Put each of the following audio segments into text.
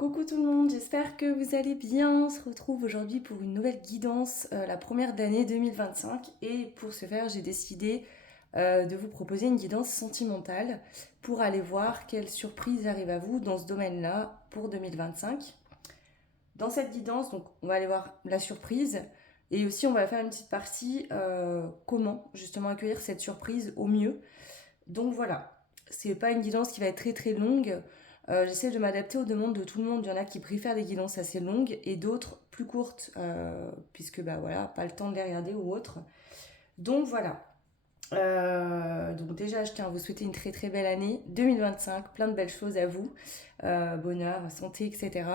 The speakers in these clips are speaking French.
Coucou tout le monde, j'espère que vous allez bien. On se retrouve aujourd'hui pour une nouvelle guidance, la première d'année 2025. Et pour ce faire, j'ai décidé de vous proposer une guidance sentimentale pour aller voir quelles surprises arrivent à vous dans ce domaine-là pour 2025. Dans cette guidance, donc, on va aller voir la surprise et aussi on va faire une petite partie comment justement accueillir cette surprise au mieux. Donc voilà, c'est pas une guidance qui va être très très longue. J'essaie de m'adapter aux demandes de tout le monde. Il y en a qui préfèrent des guidances assez longues et d'autres plus courtes, puisque bah voilà, pas le temps de les regarder ou autre. Donc voilà. Donc déjà, je tiens à vous souhaiter une très très belle année 2025, plein de belles choses à vous, bonheur, santé, etc.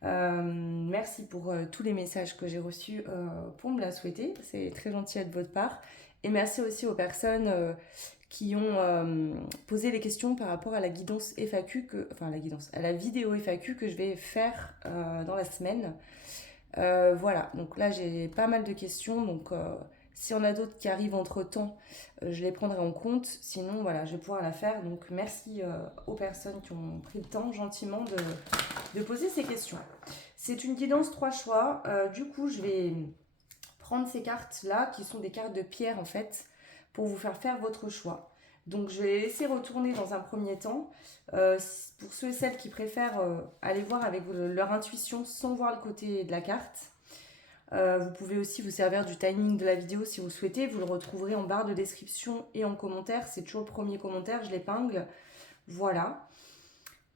Merci pour tous les messages que j'ai reçus pour me la souhaiter, c'est très gentil de votre part. Et merci aussi aux personnes qui ont posé des questions par rapport à la guidance FAQ, à la vidéo FAQ que je vais faire dans la semaine. Voilà, donc là j'ai pas mal de questions, donc s'il y en a d'autres qui arrivent entre-temps, je les prendrai en compte. Sinon, voilà, je vais pouvoir la faire. Donc merci aux personnes qui ont pris le temps gentiment de poser ces questions. C'est une guidance 3 choix. Du coup, je vais prendre ces cartes-là, qui sont des cartes de pierre en fait, pour vous faire votre choix. Donc je vais les laisser retourner dans un premier temps. Pour ceux et celles qui préfèrent aller voir avec leur intuition sans voir le côté de la carte, vous pouvez aussi vous servir du timing de la vidéo si vous souhaitez. Vous le retrouverez en barre de description et en commentaire. C'est toujours le premier commentaire, je l'épingle. Voilà.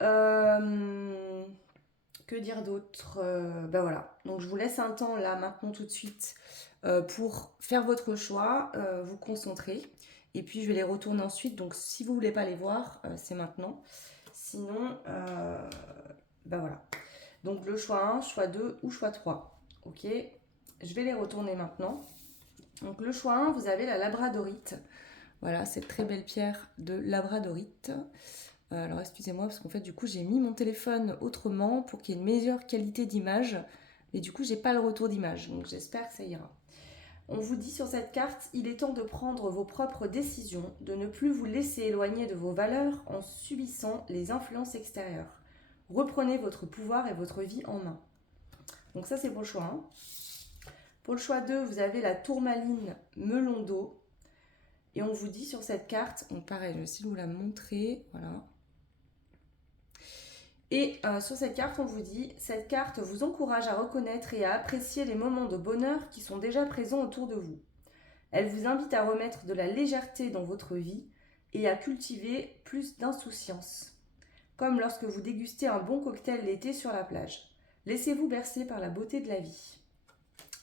Que dire d'autre? Ben voilà. Donc je vous laisse un temps là maintenant tout de suite pour faire votre choix, vous concentrer. Et puis je vais les retourner ensuite. Donc si vous voulez pas les voir, c'est maintenant. Sinon, ben voilà. Donc le choix 1, choix 2 ou choix 3. Ok. Je vais les retourner maintenant. Donc le choix 1, vous avez la labradorite. Voilà, cette très belle pierre de labradorite. Alors excusez-moi parce qu'en fait du coup j'ai mis mon téléphone autrement pour qu'il y ait une meilleure qualité d'image. Mais du coup j'ai pas le retour d'image. Donc j'espère que ça ira. On vous dit sur cette carte, il est temps de prendre vos propres décisions, de ne plus vous laisser éloigner de vos valeurs en subissant les influences extérieures. Reprenez votre pouvoir et votre vie en main. Donc ça c'est pour le choix 1. Pour le choix 2, vous avez la tourmaline melon d'eau. Et on vous dit sur cette carte, donc pareil, je vais essayer de vous la montrer, voilà. Et sur cette carte, on vous dit, cette carte vous encourage à reconnaître et à apprécier les moments de bonheur qui sont déjà présents autour de vous. Elle vous invite à remettre de la légèreté dans votre vie et à cultiver plus d'insouciance. Comme lorsque vous dégustez un bon cocktail l'été sur la plage. Laissez-vous bercer par la beauté de la vie.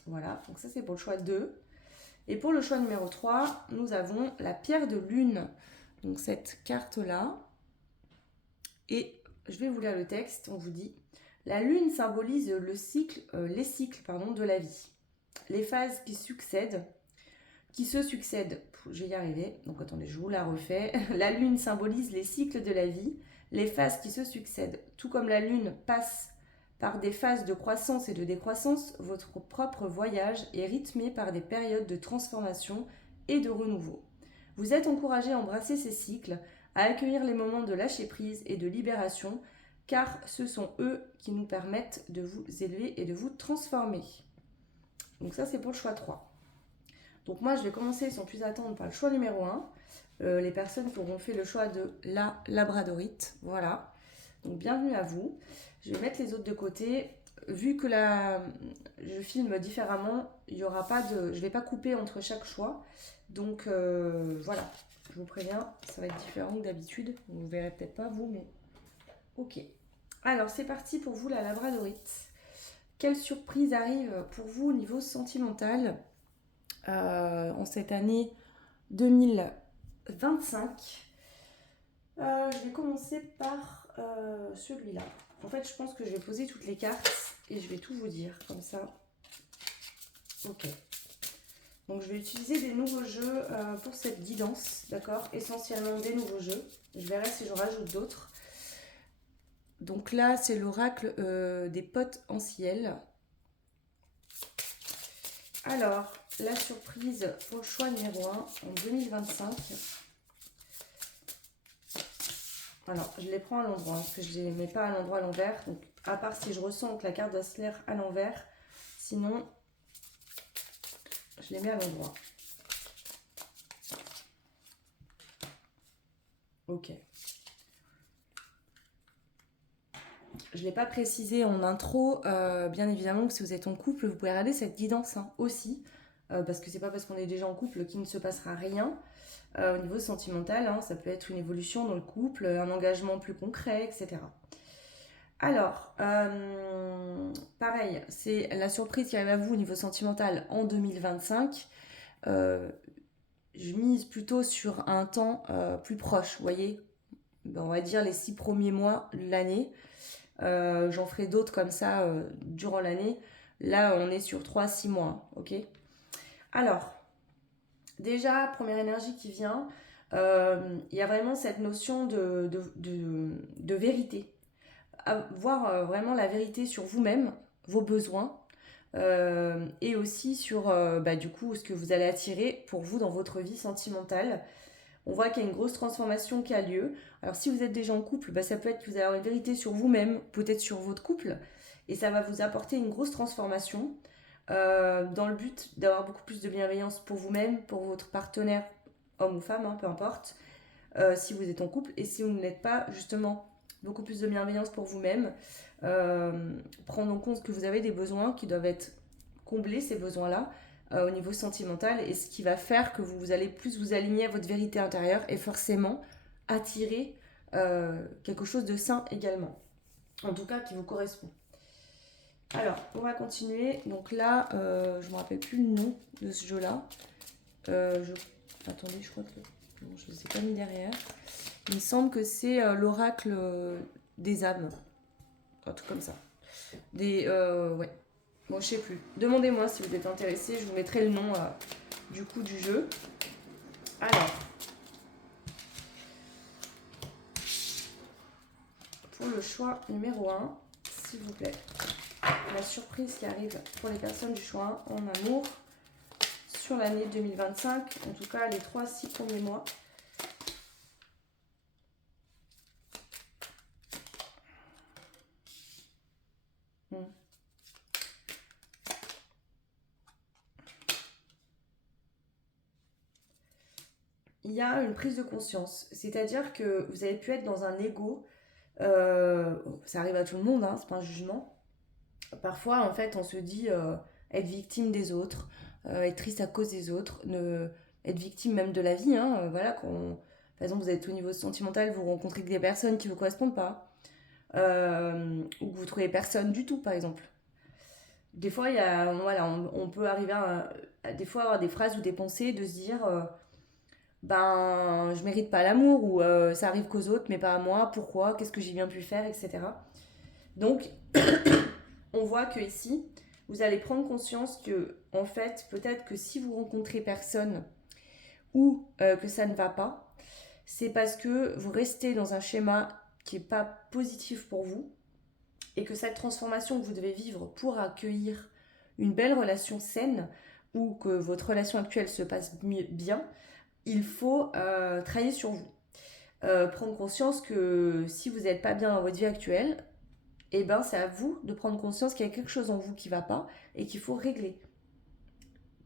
Voilà, donc ça c'est pour le choix 2. Et pour le choix numéro 3, nous avons la pierre de lune. Donc cette carte-là. Et je vais vous lire le texte. On vous dit, la lune symbolise les cycles de la vie. Les phases qui se succèdent. Je vais y arriver. Donc attendez, je vous la refais. La lune symbolise les cycles de la vie, les phases qui se succèdent. Tout comme la lune passe par des phases de croissance et de décroissance, votre propre voyage est rythmé par des périodes de transformation et de renouveau. Vous êtes encouragé à embrasser ces cycles, à accueillir les moments de lâcher prise et de libération, car ce sont eux qui nous permettent de vous élever et de vous transformer. Donc ça c'est pour le choix 3. Donc moi je vais commencer sans plus attendre par le choix numéro 1. Les personnes qui auront fait le choix de la labradorite, voilà. Donc bienvenue à vous. Je vais mettre les autres de côté. Vu que je filme différemment, il y aura pas de, je ne vais pas couper entre chaque choix. Donc voilà, je vous préviens, ça va être différent que d'habitude. Vous ne verrez peut-être pas vous, mais ok. Alors c'est parti pour vous la labradorite. Quelle surprise arrive pour vous au niveau sentimental en cette année 2025? Je vais commencer par celui-là. En fait, je pense que je vais poser toutes les cartes et je vais tout vous dire comme ça. Ok. Donc, je vais utiliser des nouveaux jeux pour cette guidance, d'accord? Essentiellement des nouveaux jeux. Je verrai si je rajoute d'autres. Donc là, c'est l'oracle des potes en ciel. Alors, la surprise pour le choix numéro 1 en 2025. Alors, je les prends à l'endroit, parce que je ne les mets pas à l'endroit à l'envers. Donc, à part si je ressens que la carte doit se lire à l'envers. Sinon, je les mets à l'endroit. Ok. Je ne l'ai pas précisé en intro, bien évidemment que si vous êtes en couple, vous pouvez regarder cette guidance aussi, parce que c'est pas parce qu'on est déjà en couple qu'il ne se passera rien. Au niveau sentimental, ça peut être une évolution dans le couple, un engagement plus concret, etc. Alors, pareil, c'est la surprise qui arrive à vous au niveau sentimental en 2025. Je mise plutôt sur un temps plus proche, vous voyez. On va dire les 6 premiers mois de l'année. J'en ferai d'autres comme ça durant l'année. Là, on est sur 3-6 mois, ok. Alors, déjà, première énergie qui vient, il y a vraiment cette notion de vérité. Voir vraiment la vérité sur vous-même, vos besoins, et aussi sur du coup ce que vous allez attirer pour vous dans votre vie sentimentale. On voit qu'il y a une grosse transformation qui a lieu. Alors si vous êtes déjà en couple, ça peut être que vous allez avoir une vérité sur vous-même, peut-être sur votre couple, et ça va vous apporter une grosse transformation dans le but d'avoir beaucoup plus de bienveillance pour vous-même, pour votre partenaire, homme ou femme, peu importe, si vous êtes en couple, et si vous ne l'êtes pas, justement, beaucoup plus de bienveillance pour vous-même, prendre en compte que vous avez des besoins qui doivent être comblés, ces besoins-là, au niveau sentimental, et ce qui va faire que vous allez plus vous aligner à votre vérité intérieure et forcément attirer quelque chose de sain également, en tout cas qui vous correspond. Alors, on va continuer. Donc là, je ne me rappelle plus le nom de ce jeu-là. Attendez, je crois que non, je ne les ai pas mis derrière. Il me semble que c'est l'oracle des âmes. Un truc comme ça. Ouais. Bon, je sais plus. Demandez-moi si vous êtes intéressé. Je vous mettrai le nom du coup du jeu. Alors, pour le choix numéro 1, s'il vous plaît. La surprise qui arrive pour les personnes du choix 1 en amour sur l'année 2025. En tout cas, les 3-6 premiers mois. Il y a une prise de conscience. C'est-à-dire que vous avez pu être dans un ego. Ça arrive à tout le monde, c'est pas un jugement. Parfois, en fait, on se dit être victime des autres, être triste à cause des autres, être victime même de la vie. Voilà, par exemple, vous êtes au niveau sentimental, vous rencontrez que des personnes qui ne vous correspondent pas, ou que vous trouvez personne du tout, par exemple. Des fois, voilà, on peut arriver des fois avoir des phrases ou des pensées de se dire je mérite pas l'amour, ou ça arrive qu'aux autres mais pas à moi, pourquoi, qu'est-ce que j'ai bien pu faire, etc. Donc, on voit que ici, vous allez prendre conscience que, en fait, peut-être que si vous rencontrez personne ou que ça ne va pas, c'est parce que vous restez dans un schéma qui n'est pas positif pour vous, et que cette transformation que vous devez vivre pour accueillir une belle relation saine, ou que votre relation actuelle se passe bien, il faut travailler sur vous. Prendre conscience que si vous n'êtes pas bien dans votre vie actuelle, c'est à vous de prendre conscience qu'il y a quelque chose en vous qui ne va pas et qu'il faut régler.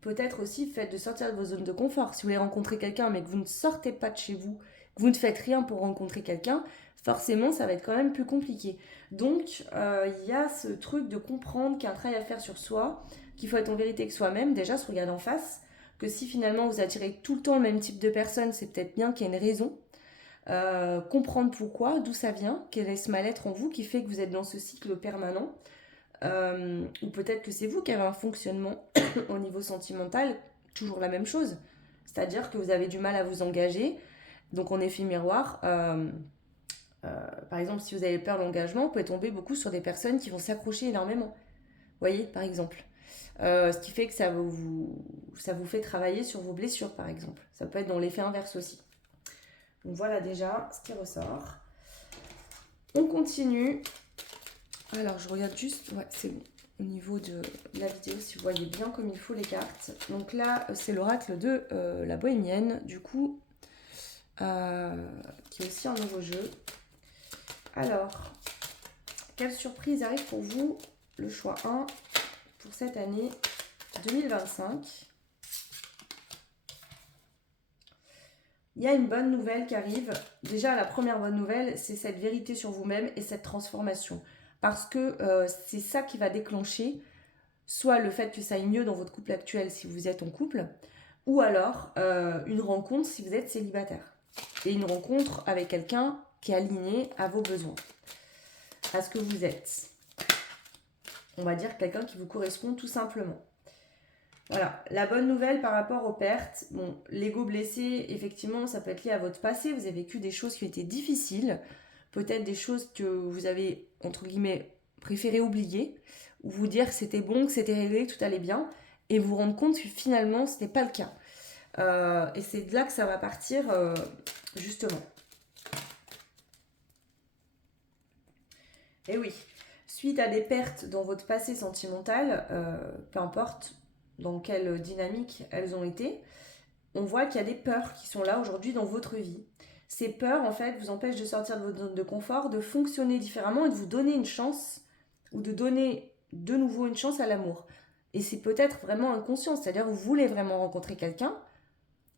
Peut-être aussi, faites de sortir de vos zones de confort. Si vous voulez rencontrer quelqu'un mais que vous ne sortez pas de chez vous, que vous ne faites rien pour rencontrer quelqu'un, forcément, ça va être quand même plus compliqué. Donc, il y a ce truc de comprendre qu'il y a un travail à faire sur soi, qu'il faut être en vérité avec soi-même, déjà se regarder en face, que si finalement vous attirez tout le temps le même type de personne, c'est peut-être bien qu'il y ait une raison. Comprendre pourquoi, d'où ça vient, quel est ce mal-être en vous qui fait que vous êtes dans ce cycle permanent. Ou peut-être que c'est vous qui avez un fonctionnement au niveau sentimental, toujours la même chose. C'est-à-dire que vous avez du mal à vous engager. Donc en effet miroir, par exemple, si vous avez peur de l'engagement, vous pouvez tomber beaucoup sur des personnes qui vont s'accrocher énormément. Vous voyez, par exemple. Ce qui fait que ça vous fait travailler sur vos blessures, par exemple. Ça peut être dans l'effet inverse aussi. Donc voilà déjà ce qui ressort. On continue. Alors je regarde juste, ouais c'est bon, au niveau de la vidéo, si vous voyez bien comme il faut les cartes. Donc là c'est l'oracle de la bohémienne, du coup, qui est aussi un nouveau jeu. Alors, quelle surprise arrive pour vous? Le choix 1 pour cette année 2025. Il y a une bonne nouvelle qui arrive. Déjà, la première bonne nouvelle, c'est cette vérité sur vous-même et cette transformation. Parce que c'est ça qui va déclencher soit le fait que ça aille mieux dans votre couple actuel si vous êtes en couple, ou alors une rencontre si vous êtes célibataire. Et une rencontre avec quelqu'un qui est aligné à vos besoins, à ce que vous êtes. On va dire quelqu'un qui vous correspond tout simplement. Voilà, la bonne nouvelle par rapport aux pertes, bon, l'ego blessé, effectivement, ça peut être lié à votre passé, vous avez vécu des choses qui ont été difficiles, peut-être des choses que vous avez, entre guillemets, préféré oublier, ou vous dire que c'était bon, que c'était réglé, que tout allait bien, et vous rendre compte que finalement, ce n'est pas le cas. Et c'est de là que ça va partir, justement. Et oui, suite à des pertes dans votre passé sentimental, peu importe dans quelle dynamique elles ont été, on voit qu'il y a des peurs qui sont là aujourd'hui dans votre vie. Ces peurs, en fait, vous empêchent de sortir de votre zone de confort, de fonctionner différemment et de vous donner une chance, ou de donner de nouveau une chance à l'amour. Et c'est peut-être vraiment inconscient, c'est-à-dire vous voulez vraiment rencontrer quelqu'un,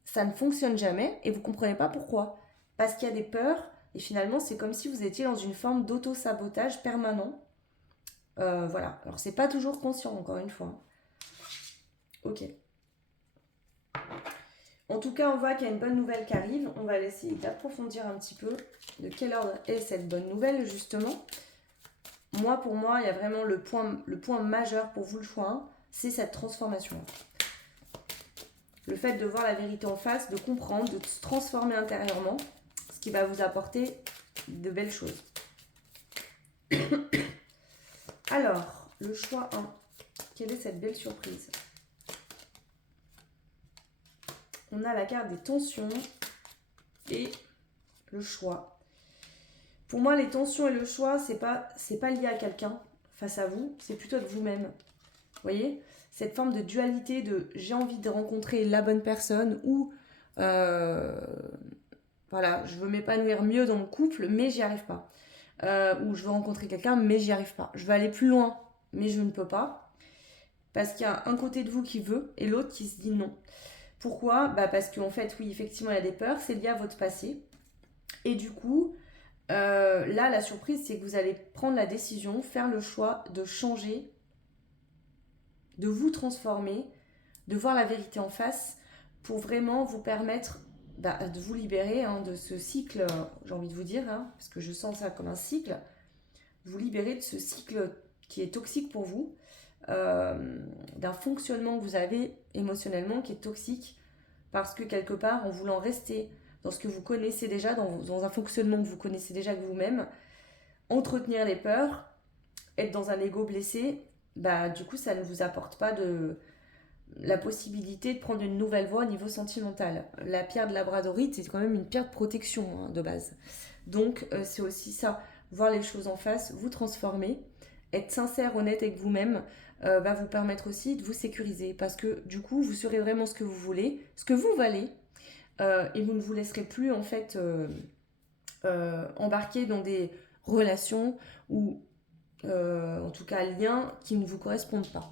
ça ne fonctionne jamais et vous ne comprenez pas pourquoi. Parce qu'il y a des peurs et finalement c'est comme si vous étiez dans une forme d'auto-sabotage permanent. Voilà, alors c'est pas toujours conscient encore une fois. Ok. En tout cas, on voit qu'il y a une bonne nouvelle qui arrive. On va essayer d'approfondir un petit peu de quel ordre est cette bonne nouvelle, justement. Pour moi, il y a vraiment le point majeur pour vous, le choix 1, c'est cette transformation. Le fait de voir la vérité en face, de comprendre, de se transformer intérieurement, ce qui va vous apporter de belles choses. Alors, le choix 1, quelle est cette belle surprise? On a la carte des tensions et le choix. Pour moi, les tensions et le choix, c'est pas lié à quelqu'un face à vous, c'est plutôt de vous-même. Vous voyez, cette forme de dualité de j'ai envie de rencontrer la bonne personne ou voilà, je veux m'épanouir mieux dans mon couple, mais j'y arrive pas. Ou je veux rencontrer quelqu'un, mais j'y arrive pas. Je veux aller plus loin, mais je ne peux pas. Parce qu'il y a un côté de vous qui veut et l'autre qui se dit non. Pourquoi? Parce qu'en fait, oui, effectivement, il y a des peurs, c'est lié à votre passé. Et du coup, là, la surprise, c'est que vous allez prendre la décision, faire le choix de changer, de vous transformer, de voir la vérité en face pour vraiment vous permettre de vous libérer de ce cycle, j'ai envie de vous dire, parce que je sens ça comme un cycle, vous libérer de ce cycle qui est toxique pour vous, d'un fonctionnement que vous avez émotionnellement qui est toxique, parce que quelque part, en voulant rester dans ce que vous connaissez déjà, dans un fonctionnement que vous connaissez déjà que vous-même, entretenir les peurs, être dans un ego blessé, du coup, ça ne vous apporte pas la possibilité de prendre une nouvelle voie au niveau sentimental. La pierre de labradorite, c'est quand même une pierre de protection de base. Donc, c'est aussi ça, voir les choses en face, vous transformer, être sincère, honnête avec vous-même, va vous permettre aussi de vous sécuriser. Parce que du coup, vous serez vraiment ce que vous voulez, ce que vous valez, et vous ne vous laisserez plus en fait embarquer dans des relations ou en tout cas liens qui ne vous correspondent pas.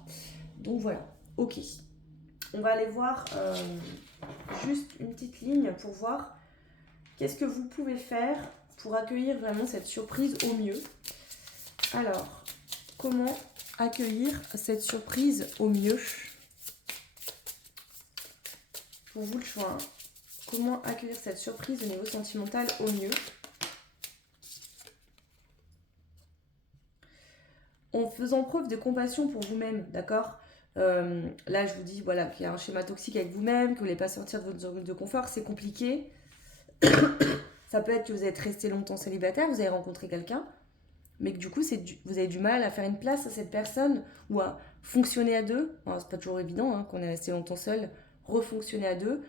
Donc voilà, ok. On va aller voir juste une petite ligne pour voir qu'est-ce que vous pouvez faire pour accueillir vraiment cette surprise au mieux. Alors, comment accueillir cette surprise au mieux? Pour vous le choix, comment accueillir cette surprise au niveau sentimental au mieux? En faisant preuve de compassion pour vous-même, d'accord? Là, je vous dis voilà, qu'il y a un schéma toxique avec vous-même, que vous ne voulez pas sortir de votre zone de confort, c'est compliqué. Ça peut être que vous êtes resté longtemps célibataire, vous avez rencontré quelqu'un, mais que du coup, vous avez du mal à faire une place à cette personne ou à fonctionner à deux. Alors, c'est pas toujours évident qu'on est resté longtemps seul, refonctionner à deux.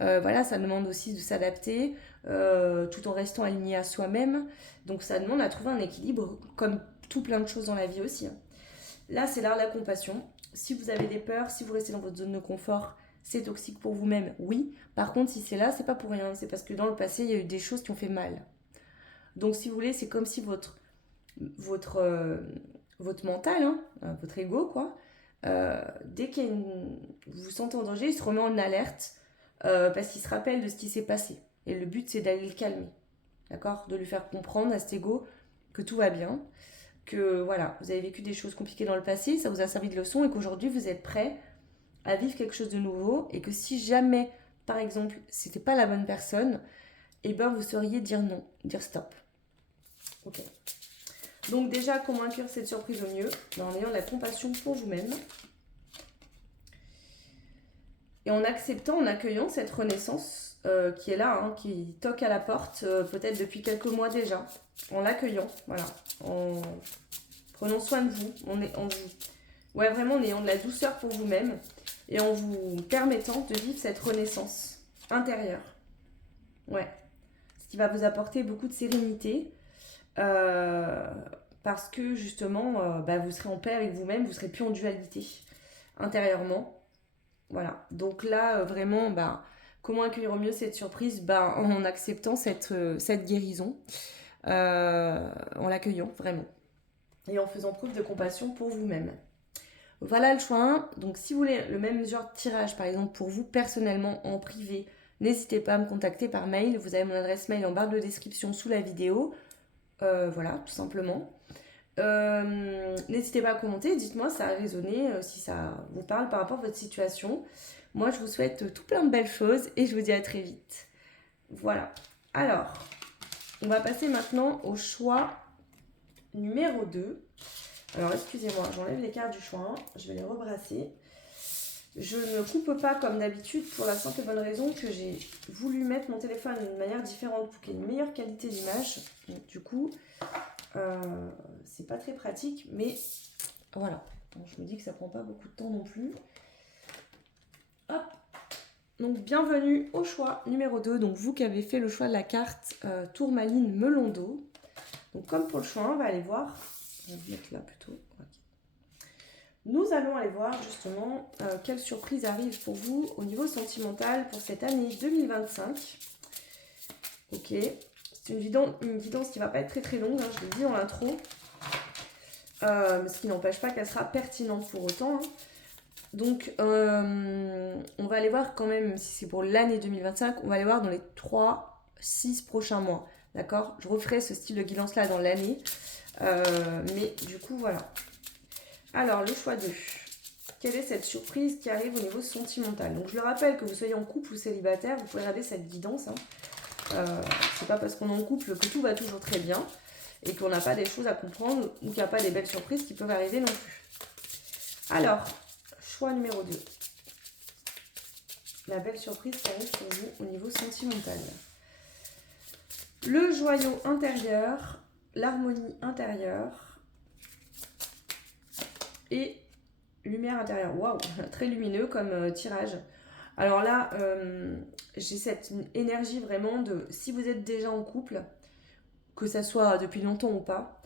Voilà, ça demande aussi de s'adapter tout en restant aligné à soi-même. Donc, ça demande à trouver un équilibre, comme tout plein de choses dans la vie aussi. Là, c'est l'art de la compassion. Si vous avez des peurs, si vous restez dans votre zone de confort, c'est toxique pour vous-même, oui. Par contre, si c'est là, c'est pas pour rien. C'est parce que dans le passé, il y a eu des choses qui ont fait mal. Donc si vous voulez, c'est comme si votre, votre mental, hein, votre ego, quoi, dès vous vous sentez en danger, il se remet en alerte parce qu'il se rappelle de ce qui s'est passé. Et le but, c'est d'aller le calmer, d'accord? De lui faire comprendre à cet ego que tout va bien, que voilà, vous avez vécu des choses compliquées dans le passé, ça vous a servi de leçon et qu'aujourd'hui, vous êtes prêt à vivre quelque chose de nouveau et que si jamais, par exemple, c'était pas la bonne personne, et ben vous sauriez dire non, dire stop. Ok. Donc déjà, comment accueillir cette surprise au mieux? En ayant de la compassion pour vous-même. Et en acceptant, en accueillant cette renaissance qui est là, hein, qui toque à la porte, peut-être depuis quelques mois déjà. En l'accueillant, voilà. En prenant soin de vous. Ouais, vraiment en ayant de la douceur pour vous-même. Et en vous permettant de vivre cette renaissance intérieure. Ouais. Ce qui va vous apporter beaucoup de sérénité. Parce que justement, vous serez en paix avec vous-même, vous serez plus en dualité intérieurement. Voilà. Donc là, vraiment, comment accueillir au mieux cette surprise? En acceptant cette guérison, en l'accueillant vraiment. Et en faisant preuve de compassion pour vous-même. Voilà le choix 1. Donc si vous voulez le même genre de tirage, par exemple pour vous personnellement en privé, n'hésitez pas à me contacter par mail. Vous avez mon adresse mail en barre de description sous la vidéo. Voilà, tout simplement. N'hésitez pas à commenter, dites-moi ça a résonné, si ça vous parle par rapport à votre situation. Moi, je vous souhaite tout plein de belles choses et je vous dis à très vite. Voilà. Alors, on va passer maintenant au choix numéro 2. Alors, excusez-moi, j'enlève les cartes du choix 1, je vais les rebrasser. Je ne coupe pas comme d'habitude pour la simple et bonne raison que j'ai voulu mettre mon téléphone d'une manière différente pour qu'il y ait une meilleure qualité d'image. Donc, du coup, c'est pas très pratique, mais voilà. Donc, je me dis que ça prend pas beaucoup de temps non plus. Hop. Donc, bienvenue au choix numéro 2. Donc, vous qui avez fait le choix de la carte Tourmaline Melon d'eau. Donc, comme pour le choix 1, on va aller voir. On va mettre là plutôt. Okay. Nous allons aller voir justement quelle surprise arrive pour vous au niveau sentimental pour cette année 2025. Ok. C'est une guidance qui ne va pas être très très longue, hein, je l'ai dit dans l'intro. Ce qui n'empêche pas qu'elle sera pertinente pour autant. Hein. Donc, on va aller voir quand même, si c'est pour l'année 2025, on va aller voir dans les 3-6 prochains mois. D'accord? Je referai ce style de guidance-là dans l'année. Mais du coup, voilà. Alors, le choix 2. Quelle est cette surprise qui arrive au niveau sentimental? Donc, je le rappelle, que vous soyez en couple ou célibataire, vous pouvez regarder cette guidance. Hein. C'est pas parce qu'on est en couple que tout va toujours très bien et qu'on n'a pas des choses à comprendre ou qu'il n'y a pas des belles surprises qui peuvent arriver non plus. Alors, choix numéro 2. La belle surprise qui arrive pour vous au niveau sentimental. Le joyau intérieur, l'harmonie intérieure et lumière intérieure. Waouh, très lumineux comme tirage. Alors là, j'ai cette énergie vraiment de, si vous êtes déjà en couple, que ça soit depuis longtemps ou pas,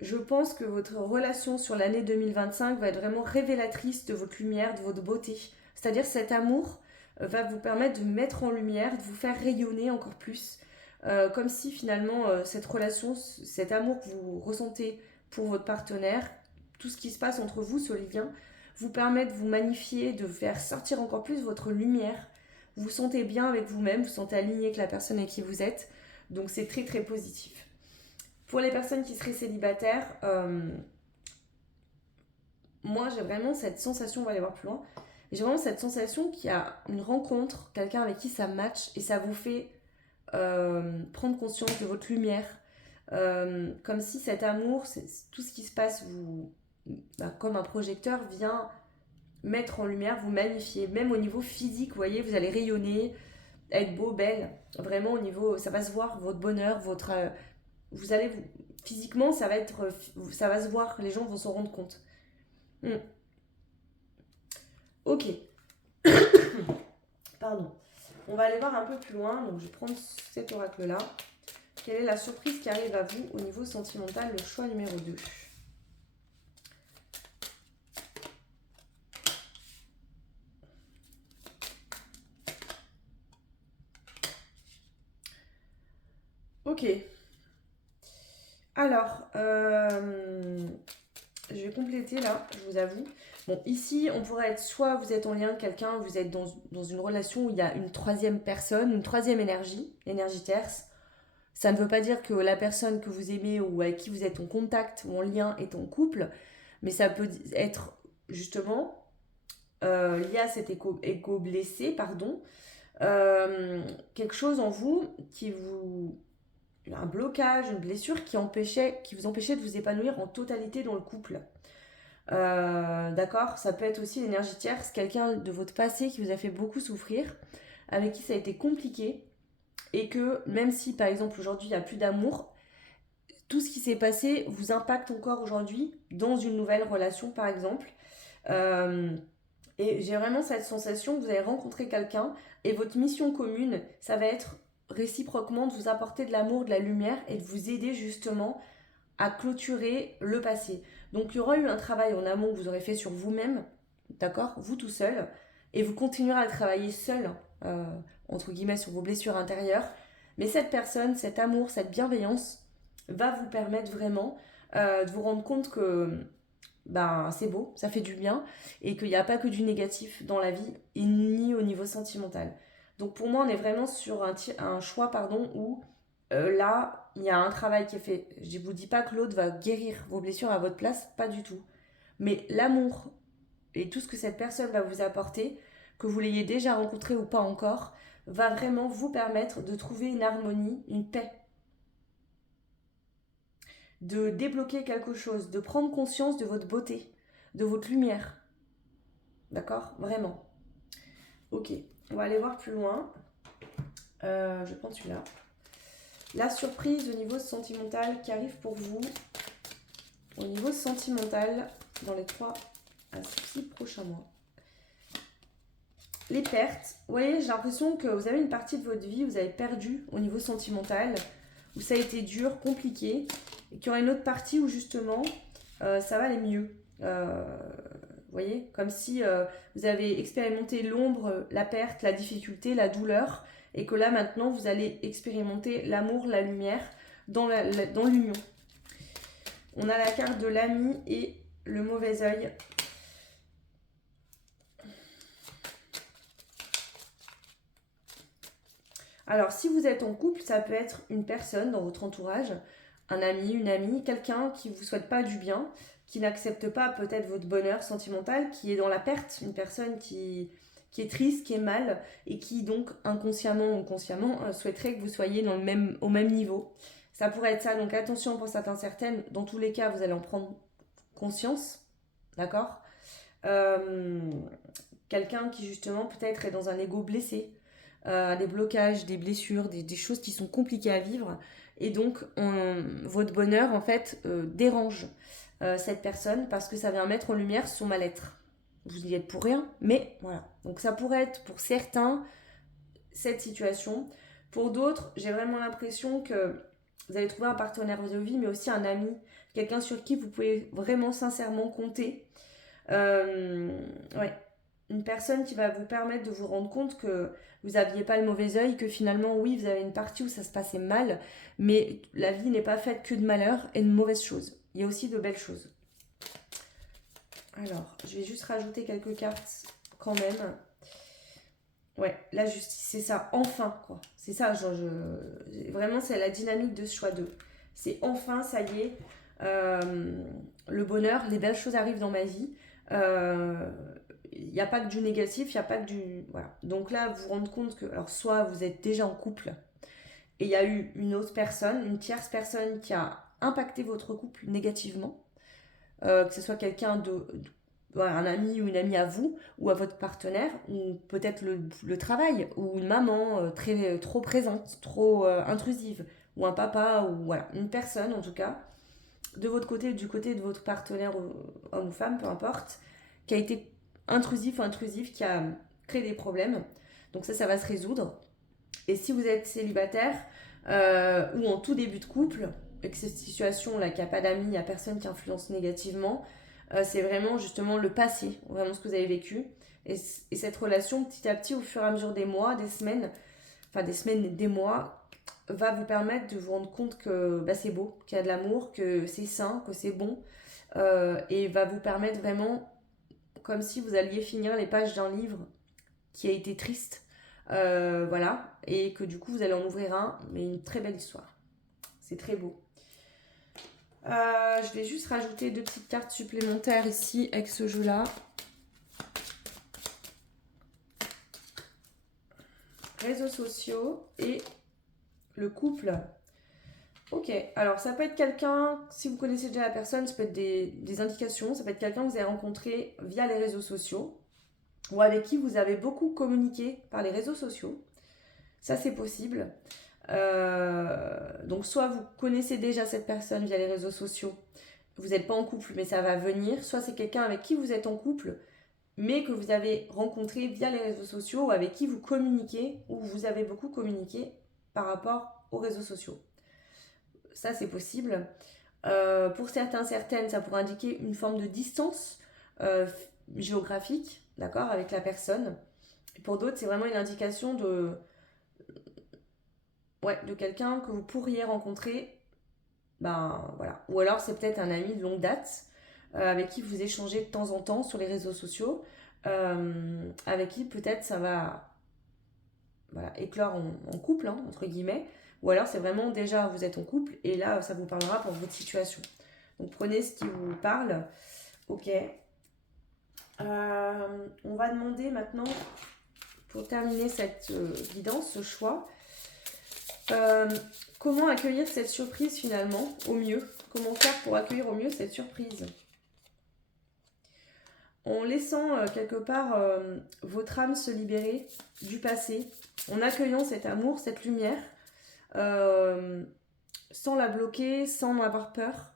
je pense que votre relation sur l'année 2025 va être vraiment révélatrice de votre lumière, de votre beauté. C'est-à-dire cet amour va vous permettre de mettre en lumière, de vous faire rayonner encore plus. Comme si finalement cette relation, cet amour que vous ressentez pour votre partenaire, tout ce qui se passe entre vous, ce lien, vous permet de vous magnifier, de faire sortir encore plus votre lumière. Vous vous sentez bien avec vous-même, vous vous sentez aligné avec la personne avec qui vous êtes. Donc c'est très très positif. Pour les personnes qui seraient célibataires, moi j'ai vraiment cette sensation, on va aller voir plus loin, j'ai vraiment cette sensation qu'il y a une rencontre, quelqu'un avec qui ça match et ça vous fait prendre conscience de votre lumière. Comme si cet amour, tout ce qui se passe, comme un projecteur, vient mettre en lumière, vous magnifier. Même au niveau physique, vous voyez, vous allez rayonner, être beau, belle. Vraiment au niveau, ça va se voir, votre bonheur, physiquement, ça va se voir, les gens vont s'en rendre compte. Ok. Pardon. On va aller voir un peu plus loin. Donc, je vais prendre cet oracle-là. Quelle est la surprise qui arrive à vous au niveau sentimental, le choix numéro 2? Ok. Alors, je vais compléter là, je vous avoue. Bon, ici, on pourrait être soit vous êtes en lien avec quelqu'un, vous êtes dans une relation où il y a une troisième personne, une troisième énergie, l'énergie tierce. Ça ne veut pas dire que la personne que vous aimez ou avec qui vous êtes en contact ou en lien est en couple, mais ça peut être justement lié à cet égo blessé, pardon, quelque chose en vous qui vous un blocage, une blessure qui vous empêchait de vous épanouir en totalité dans le couple. D'accord. Ça peut être aussi l'énergie tierce, quelqu'un de votre passé qui vous a fait beaucoup souffrir, avec qui ça a été compliqué, et que même si par exemple aujourd'hui il n'y a plus d'amour, tout ce qui s'est passé vous impacte encore aujourd'hui dans une nouvelle relation par exemple. Euh, et j'ai vraiment cette sensation que vous allez rencontrer quelqu'un et votre mission commune, ça va être réciproquement de vous apporter de l'amour, de la lumière et de vous aider justement à clôturer le passé. Donc il y aura eu un travail en amont que vous aurez fait sur vous-même, d'accord, vous tout seul, et vous continuerez à travailler seul, euh, entre guillemets, sur vos blessures intérieures. Mais cette personne, cet amour, cette bienveillance va vous permettre vraiment de vous rendre compte que ben, c'est beau, ça fait du bien, et qu'il n'y a pas que du négatif dans la vie, et ni au niveau sentimental. Donc pour moi, on est vraiment sur un choix pardon, où là, il y a un travail qui est fait. Je ne vous dis pas que l'autre va guérir vos blessures à votre place, pas du tout. Mais l'amour et tout ce que cette personne va vous apporter, que vous l'ayez déjà rencontré ou pas encore, va vraiment vous permettre de trouver une harmonie, une paix, de débloquer quelque chose, de prendre conscience de votre beauté, de votre lumière. D'accord? Vraiment. Ok, on va aller voir plus loin. Je vais prendre celui-là. La surprise au niveau sentimental qui arrive pour vous. Au niveau sentimental, dans les 3 à 6 prochains mois. Les pertes. Vous voyez, j'ai l'impression que vous avez une partie de votre vie, vous avez perdu au niveau sentimental, où ça a été dur, compliqué, et qu'il y aura une autre partie où justement, ça va aller mieux. Vous voyez, comme si vous avez expérimenté l'ombre, la perte, la difficulté, la douleur, et que là maintenant, vous allez expérimenter l'amour, la lumière dans l'union. On a la carte de l'ami et le mauvais œil. Alors, si vous êtes en couple, ça peut être une personne dans votre entourage, un ami, une amie, quelqu'un qui ne vous souhaite pas du bien, qui n'accepte pas peut-être votre bonheur sentimental, qui est dans la perte, une personne qui est triste, qui est mal, et qui donc inconsciemment ou consciemment souhaiterait que vous soyez au même niveau. Ça pourrait être ça, donc attention pour certains, certaines, dans tous les cas, vous allez en prendre conscience, d'accord. Euh, Quelqu'un qui justement peut-être est dans un ego blessé, des blocages, des blessures, des choses qui sont compliquées à vivre. Et donc, votre bonheur, en fait, dérange cette personne parce que ça vient mettre en lumière son mal-être. Vous y êtes pour rien, mais voilà. Donc, ça pourrait être pour certains cette situation. Pour d'autres, j'ai vraiment l'impression que vous allez trouver un partenaire de vie, mais aussi un ami, quelqu'un sur qui vous pouvez vraiment sincèrement compter. Ouais, une personne qui va vous permettre de vous rendre compte que vous n'aviez pas le mauvais œil, que finalement, oui, vous avez une partie où ça se passait mal, mais la vie n'est pas faite que de malheur et de mauvaises choses. Il y a aussi de belles choses. Alors, je vais juste rajouter quelques cartes quand même. Ouais, la justice, c'est ça, enfin, quoi. C'est ça, vraiment, c'est la dynamique de ce choix 2. C'est enfin, ça y est, le bonheur, les belles choses arrivent dans ma vie. Il n'y a pas que du négatif, il n'y a pas que du... Voilà. Donc là, vous vous rendez compte que, alors, soit vous êtes déjà en couple, et il y a eu une autre personne, une tierce personne qui a impacté votre couple négativement, que ce soit quelqu'un voilà, un ami ou une amie à vous ou à votre partenaire, ou peut-être le travail, ou une maman trop présente, trop intrusive, ou un papa, ou voilà, une personne en tout cas, de votre côté ou du côté de votre partenaire, homme ou femme, peu importe, qui a été intrusif ou intrusive, qui a créé des problèmes. Donc ça va se résoudre. Et si vous êtes célibataire ou en tout début de couple, et que cette situation-là, qu'il n'y a pas d'amis, il n'y a personne qui influence négativement, c'est vraiment justement le passé, vraiment ce que vous avez vécu. Et cette relation, petit à petit, au fur et à mesure des mois, des semaines, des mois, va vous permettre de vous rendre compte que bah, c'est beau, qu'il y a de l'amour, que c'est sain, que c'est bon, et va vous permettre vraiment, comme si vous alliez finir les pages d'un livre qui a été triste, voilà, et que du coup vous allez en ouvrir un, mais une très belle histoire. C'est très beau. Je vais juste rajouter 2 petites cartes supplémentaires ici avec ce jeu-là. Réseaux sociaux et le couple. Ok, alors ça peut être quelqu'un, si vous connaissez déjà la personne, ça peut être des indications, ça peut être quelqu'un que vous avez rencontré via les réseaux sociaux ou avec qui vous avez beaucoup communiqué par les réseaux sociaux. Ça, c'est possible. Donc, soit vous connaissez déjà cette personne via les réseaux sociaux, vous n'êtes pas en couple, mais ça va venir. Soit c'est quelqu'un avec qui vous êtes en couple, mais que vous avez rencontré via les réseaux sociaux ou avec qui vous communiquez ou vous avez beaucoup communiqué par rapport aux réseaux sociaux. Ça, c'est possible. Pour certains, certaines, ça pourrait indiquer une forme de distance géographique, d'accord, avec la personne. Et pour d'autres, c'est vraiment une indication de quelqu'un que vous pourriez rencontrer. Ben voilà. Ou alors c'est peut-être un ami de longue date avec qui vous échangez de temps en temps sur les réseaux sociaux, avec qui peut-être ça va voilà, éclore en couple, hein, entre guillemets. Ou alors c'est vraiment déjà vous êtes en couple et là ça vous parlera pour votre situation. Donc prenez ce qui vous parle. Ok. On va demander maintenant, pour terminer cette guidance, ce choix, comment accueillir cette surprise finalement au mieux? Comment faire pour accueillir au mieux cette surprise? En laissant quelque part votre âme se libérer du passé, en accueillant cet amour, cette lumière, sans la bloquer, sans en avoir peur,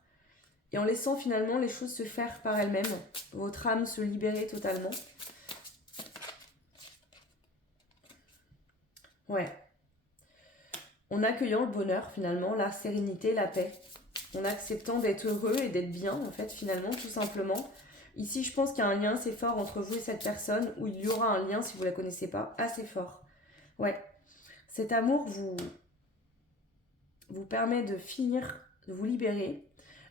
et en laissant finalement les choses se faire par elles-mêmes, votre âme se libérer totalement. Ouais. En accueillant le bonheur finalement, la sérénité, la paix, en acceptant d'être heureux et d'être bien en fait finalement tout simplement. Ici je pense qu'il y a un lien assez fort entre vous et cette personne, ou il y aura un lien si vous ne la connaissez pas, assez fort. Ouais, cet amour vous permet de finir, de vous libérer,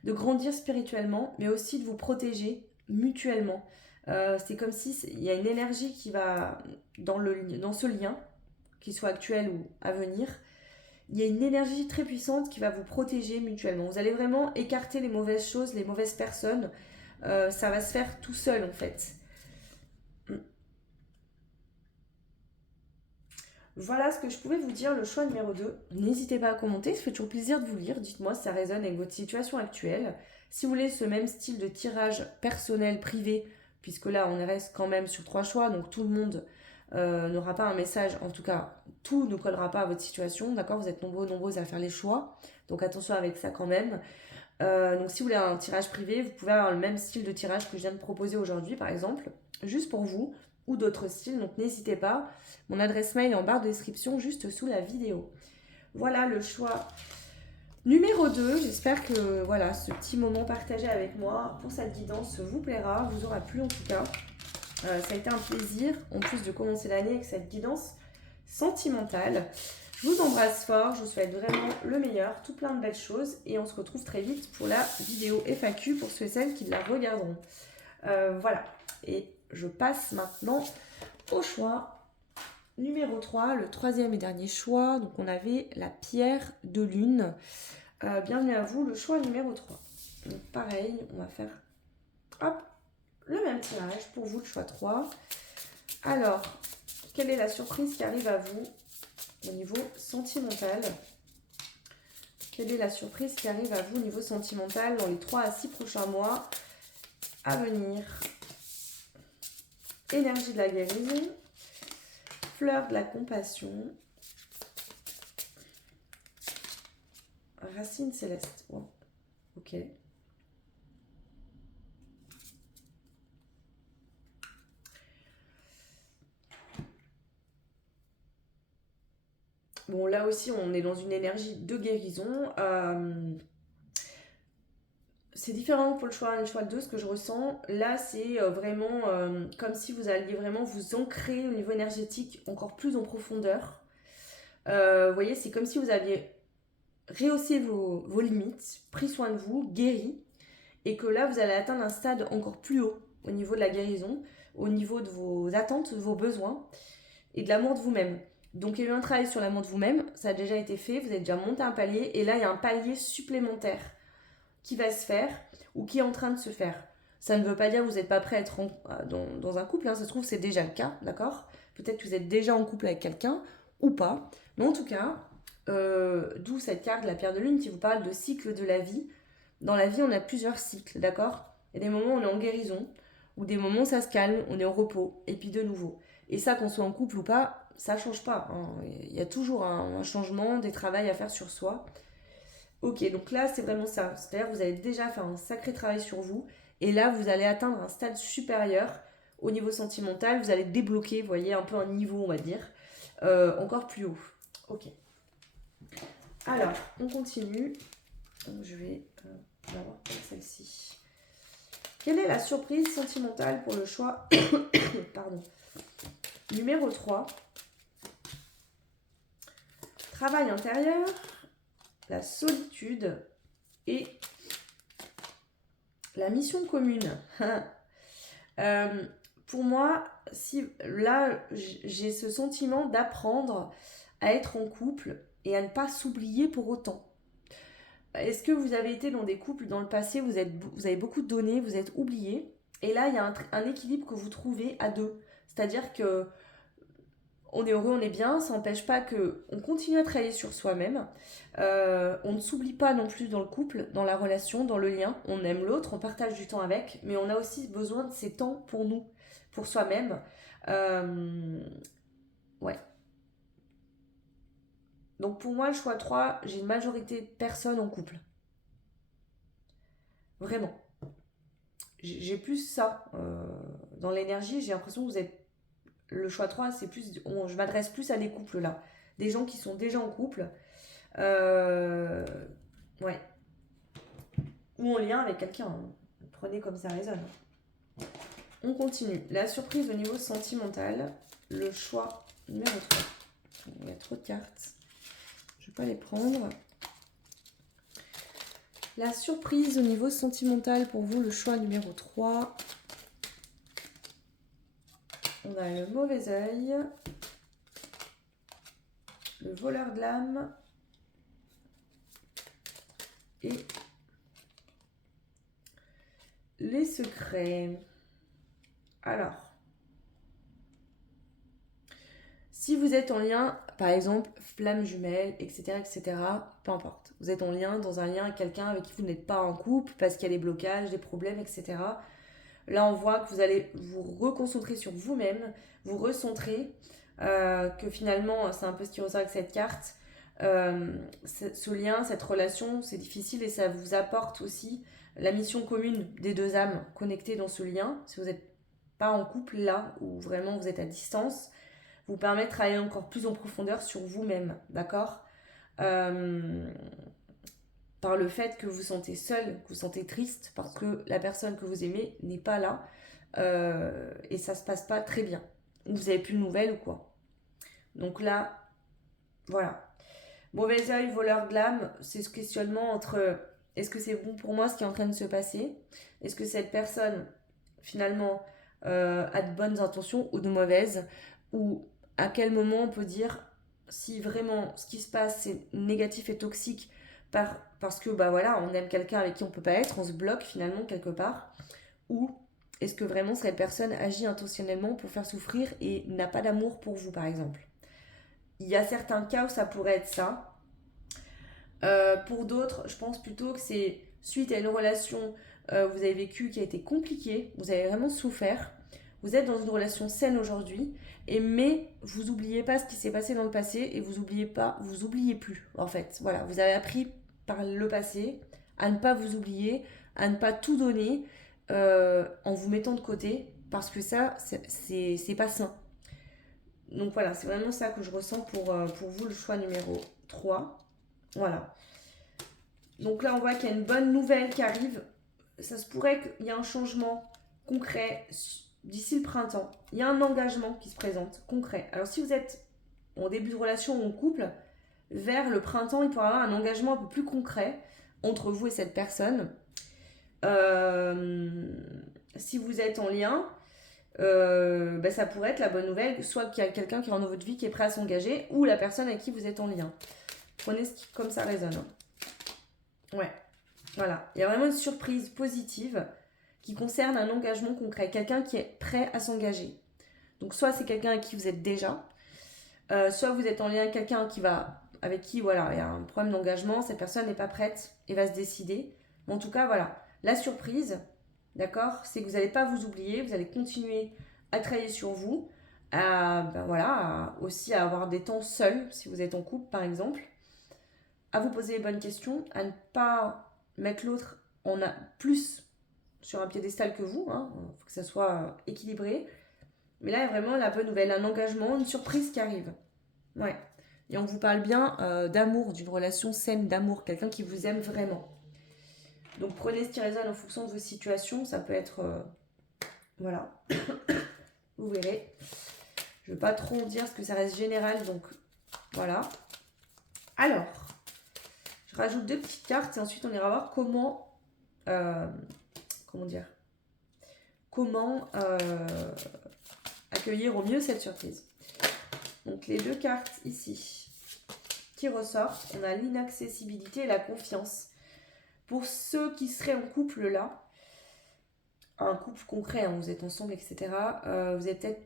de grandir spirituellement, mais aussi de vous protéger mutuellement. C'est comme si il y a une énergie qui va dans ce lien, qu'il soit actuel ou à venir. Il y a une énergie très puissante qui va vous protéger mutuellement. Vous allez vraiment écarter les mauvaises choses, les mauvaises personnes. Ça va se faire tout seul en fait. Voilà ce que je pouvais vous dire, le choix numéro 2. N'hésitez pas à commenter, ça fait toujours plaisir de vous lire. Dites-moi si ça résonne avec votre situation actuelle. Si vous voulez ce même style de tirage personnel, privé, puisque là on reste quand même sur 3 choix, donc tout le monde n'aura pas un message, en tout cas tout ne collera pas à votre situation, d'accord? Vous êtes nombreuses à faire les choix, donc attention avec ça quand même. Donc si vous voulez un tirage privé, vous pouvez avoir le même style de tirage que je viens de proposer aujourd'hui par exemple, juste pour vous, ou d'autres styles, donc n'hésitez pas. Mon adresse mail est en barre de description juste sous la vidéo. Voilà le choix numéro 2. J'espère que voilà, ce petit moment partagé avec moi pour cette guidance vous plaira, vous aura plu en tout cas. Ça a été un plaisir en plus de commencer l'année avec cette guidance sentimentale. Je vous embrasse fort, je vous souhaite vraiment le meilleur, tout plein de belles choses et on se retrouve très vite pour la vidéo FAQ pour ceux et celles qui la regarderont. Voilà, et je passe maintenant au choix numéro 3, le troisième et dernier choix. Donc on avait la pierre de lune. Bienvenue à vous, le choix numéro 3. Donc pareil, on va faire hop, le même tirage pour vous, le choix 3. Alors, quelle est la surprise qui arrive à vous au niveau sentimental? Quelle est la surprise qui arrive à vous au niveau sentimental dans les 3 à 6 prochains mois à venir? Énergie de la guérison, fleur de la compassion, racine céleste. Wow. Ok. Bon, là aussi, on est dans une énergie de guérison. C'est différent pour le choix 1 et le choix 2, ce que je ressens. Là, c'est vraiment comme si vous alliez vraiment vous ancrer au niveau énergétique encore plus en profondeur. Vous voyez, c'est comme si vous aviez rehaussé vos limites, pris soin de vous, guéri, et que là, vous allez atteindre un stade encore plus haut au niveau de la guérison, au niveau de vos attentes, de vos besoins et de l'amour de vous-même. Donc il y a eu un travail sur l'amour de vous-même, ça a déjà été fait, vous avez déjà monté un palier, et là il y a un palier supplémentaire qui va se faire ou qui est en train de se faire. Ça ne veut pas dire que vous n'êtes pas prêt à être dans un couple, hein. Ça se trouve c'est déjà le cas, d'accord? Peut-être que vous êtes déjà en couple avec quelqu'un ou pas, mais en tout cas, d'où cette carte de la pierre de lune qui vous parle de cycle de la vie. Dans la vie, on a plusieurs cycles, d'accord? Il y a des moments où on est en guérison, ou des moments où ça se calme, on est au repos, et puis de nouveau. Et ça, qu'on soit en couple ou pas, ça ne change pas, hein. Il y a toujours un changement, des travaux à faire sur soi. Ok, donc là, c'est vraiment ça. C'est-à-dire que vous avez déjà fait un sacré travail sur vous, et là, vous allez atteindre un stade supérieur au niveau sentimental. Vous allez débloquer, vous voyez, un peu un niveau, on va dire, encore plus haut. Ok. Alors, on continue. Donc, je vais d'abord celle-ci. Quelle est la surprise sentimentale pour le choix pardon. Numéro 3. Travail intérieur, la solitude et la mission commune. Pour moi, si là, j'ai ce sentiment d'apprendre à être en couple et à ne pas s'oublier pour autant. Est-ce que vous avez été dans des couples dans le passé, vous avez beaucoup donné, vous êtes oublié, et là, il y a un équilibre que vous trouvez à deux. C'est-à-dire que on est heureux, on est bien, ça n'empêche pas qu'on continue à travailler sur soi-même. On ne s'oublie pas non plus dans le couple, dans la relation, dans le lien. On aime l'autre, on partage du temps avec, mais on a aussi besoin de ces temps pour nous, pour soi-même. Ouais. Donc pour moi, le choix 3, j'ai une majorité de personnes en couple. Vraiment. J'ai plus ça. Dans l'énergie, j'ai l'impression que vous êtes... Le choix 3, c'est plus... je m'adresse plus à des couples là. Des gens qui sont déjà en couple. Ouais. Ou en lien avec quelqu'un. Hein. Prenez comme ça résonne. On continue. La surprise au niveau sentimental. Le choix numéro 3. Il y a trop de cartes. Je ne vais pas les prendre. La surprise au niveau sentimental pour vous, le choix numéro 3. On a le mauvais œil. Le voleur de l'âme. Et les secrets. Alors, si vous êtes en lien, par exemple, flamme jumelle, etc., etc., peu importe. Vous êtes en lien, dans un lien avec quelqu'un avec qui vous n'êtes pas en couple parce qu'il y a des blocages, des problèmes, etc. Là, on voit que vous allez vous reconcentrer sur vous-même, vous recentrer, que finalement, c'est un peu ce qui ressort avec cette carte. Ce lien, cette relation, c'est difficile et ça vous apporte aussi la mission commune des deux âmes connectées dans ce lien. Si vous n'êtes pas en couple là, ou vraiment vous êtes à distance, vous permet de travailler encore plus en profondeur sur vous-même, d'accord? Par le fait que vous sentez seul, que vous sentez triste, parce que la personne que vous aimez n'est pas là, et ça se passe pas très bien. Ou vous avez plus de nouvelles ou quoi. Donc là, voilà. Mauvais œil, voleur de l'âme, c'est ce questionnement entre est-ce que c'est bon pour moi ce qui est en train de se passer? Est-ce que cette personne, finalement, a de bonnes intentions ou de mauvaises? Ou à quel moment on peut dire si vraiment ce qui se passe c'est négatif et toxique parce que bah voilà, on aime quelqu'un avec qui on peut pas être, on se bloque finalement quelque part, ou est-ce que vraiment cette personne agit intentionnellement pour faire souffrir et n'a pas d'amour pour vous par exemple? Il y a certains cas où ça pourrait être ça. Pour d'autres, je pense plutôt que c'est suite à une relation vous avez vécu qui a été compliquée, vous avez vraiment souffert, vous êtes dans une relation saine aujourd'hui, mais vous oubliez pas ce qui s'est passé dans le passé et vous oubliez plus en fait. Voilà, vous avez appris par le passé à ne pas vous oublier, à ne pas tout donner en vous mettant de côté parce que ça, c'est pas sain. Donc voilà, c'est vraiment ça que je ressens pour vous, le choix numéro 3. Voilà. Donc là, on voit qu'il y a une bonne nouvelle qui arrive. Ça se pourrait qu'il y ait un changement concret d'ici le printemps. Il y a un engagement qui se présente, concret. Alors si vous êtes en début de relation ou en couple, vers le printemps, il pourra y avoir un engagement un peu plus concret entre vous et cette personne. Si vous êtes en lien, ça pourrait être la bonne nouvelle, soit qu'il y a quelqu'un qui rentre dans votre vie qui est prêt à s'engager, ou la personne avec qui vous êtes en lien. Prenez ce qui, comme ça résonne. Ouais, voilà. Il y a vraiment une surprise positive qui concerne un engagement concret, quelqu'un qui est prêt à s'engager. Donc soit c'est quelqu'un avec qui vous êtes déjà, soit vous êtes en lien avec quelqu'un avec qui voilà, il y a un problème d'engagement, cette personne n'est pas prête et va se décider. Mais en tout cas, voilà, la surprise, d'accord, c'est que vous n'allez pas vous oublier, vous allez continuer à travailler sur vous, aussi à avoir des temps seuls, si vous êtes en couple par exemple, à vous poser les bonnes questions, à ne pas mettre l'autre plus sur un piédestal que vous, hein, faut que ça soit équilibré. Mais là, il y a vraiment la bonne nouvelle, un engagement, une surprise qui arrive. Ouais. Et on vous parle bien d'amour, d'une relation saine d'amour, quelqu'un qui vous aime vraiment. Donc prenez ce qui résonne en fonction de vos situations, ça peut être... voilà. Vous verrez. Je ne vais pas trop en dire parce que ça reste général, donc voilà. Alors, je rajoute 2 petites cartes et ensuite on ira voir comment accueillir au mieux cette surprise. Donc les 2 cartes ici qui ressortent, on a l'inaccessibilité et la confiance. Pour ceux qui seraient en couple là, un couple concret, hein, vous êtes ensemble, etc., vous avez peut-être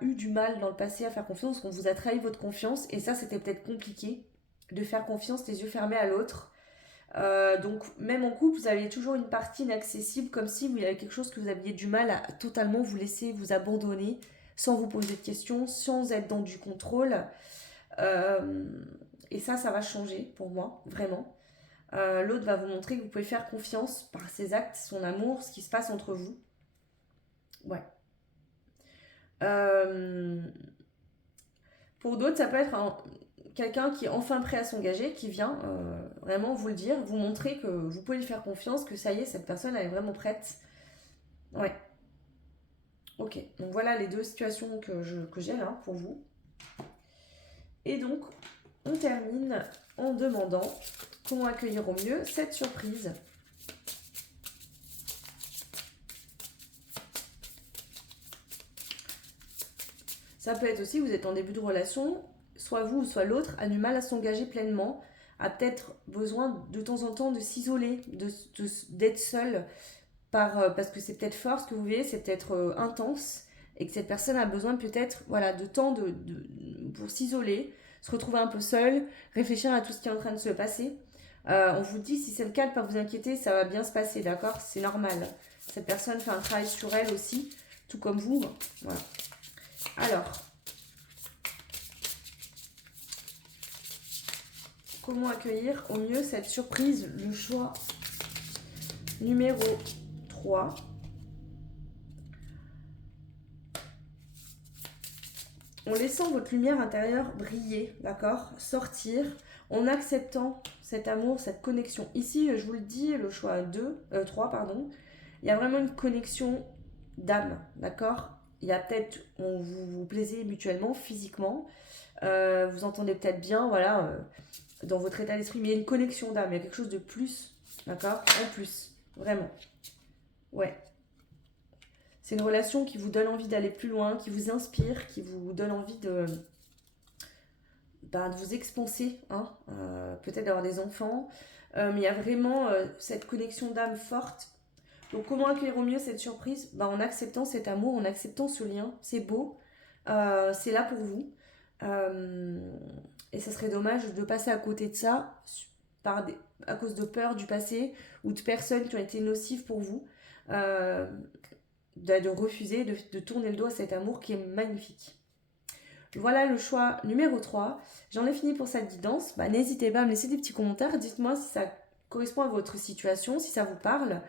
eu du mal dans le passé à faire confiance, qu'on vous a trahi votre confiance, et ça c'était peut-être compliqué de faire confiance les yeux fermés à l'autre. Donc même en couple, vous avez toujours une partie inaccessible, comme si vous avez quelque chose que vous aviez du mal à totalement vous laisser vous abandonner, sans vous poser de questions, sans être dans du contrôle. Et ça va changer pour moi, vraiment. L'autre va vous montrer que vous pouvez faire confiance par ses actes, son amour, ce qui se passe entre vous. Ouais. Pour d'autres, ça peut être quelqu'un qui est enfin prêt à s'engager, qui vient vraiment vous le dire, vous montrer que vous pouvez lui faire confiance, que ça y est, cette personne elle est vraiment prête. Ouais. Ok, donc voilà les 2 situations que j'ai là pour vous. Et donc, on termine en demandant comment accueillir au mieux cette surprise. Ça peut être aussi, vous êtes en début de relation, soit vous ou soit l'autre a du mal à s'engager pleinement, a peut-être besoin de temps en temps de s'isoler, d'être seul, parce que c'est peut-être fort ce que vous vivez, c'est peut-être intense, et que cette personne a besoin peut-être de temps pour s'isoler, se retrouver un peu seul, réfléchir à tout ce qui est en train de se passer. On vous dit, si c'est le cas, de ne pas vous inquiéter, ça va bien se passer, d'accord? C'est normal. Cette personne fait un travail sur elle aussi, tout comme vous. Voilà. Alors, comment accueillir au mieux cette surprise? Le choix numéro 3. En laissant votre lumière intérieure briller, d'accord? Sortir, en acceptant cet amour, cette connexion. Ici, je vous le dis, le choix 3, pardon. Il y a vraiment une connexion d'âme, d'accord? Il y a peut-être, vous plaisez mutuellement, physiquement. Vous entendez peut-être bien, voilà, dans votre état d'esprit. Mais il y a une connexion d'âme, il y a quelque chose de plus, d'accord? En plus, vraiment. Ouais. C'est une relation qui vous donne envie d'aller plus loin, qui vous inspire, qui vous donne envie de vous expanser, hein, peut-être d'avoir des enfants. Mais il y a vraiment cette connexion d'âme forte. Donc comment accueillir au mieux cette surprise? En acceptant cet amour, en acceptant ce lien. C'est beau, c'est là pour vous. Et ça serait dommage de passer à côté de ça à cause de peurs du passé ou de personnes qui ont été nocives pour vous. De refuser, de tourner le dos à cet amour qui est magnifique. Voilà le choix numéro 3. J'en ai fini pour cette guidance. N'hésitez pas à me laisser des petits commentaires. Dites-moi si ça correspond à votre situation, si ça vous parle.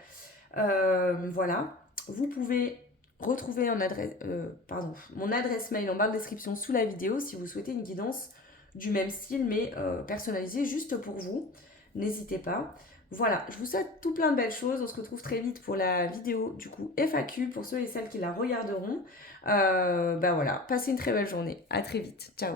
Voilà. Vous pouvez retrouver mon adresse mail en barre de description sous la vidéo si vous souhaitez une guidance du même style mais personnalisée juste pour vous. N'hésitez pas. Voilà, je vous souhaite tout plein de belles choses. On se retrouve très vite pour la vidéo du coup FAQ pour ceux et celles qui la regarderont. Voilà, passez une très belle journée. À très vite. Ciao.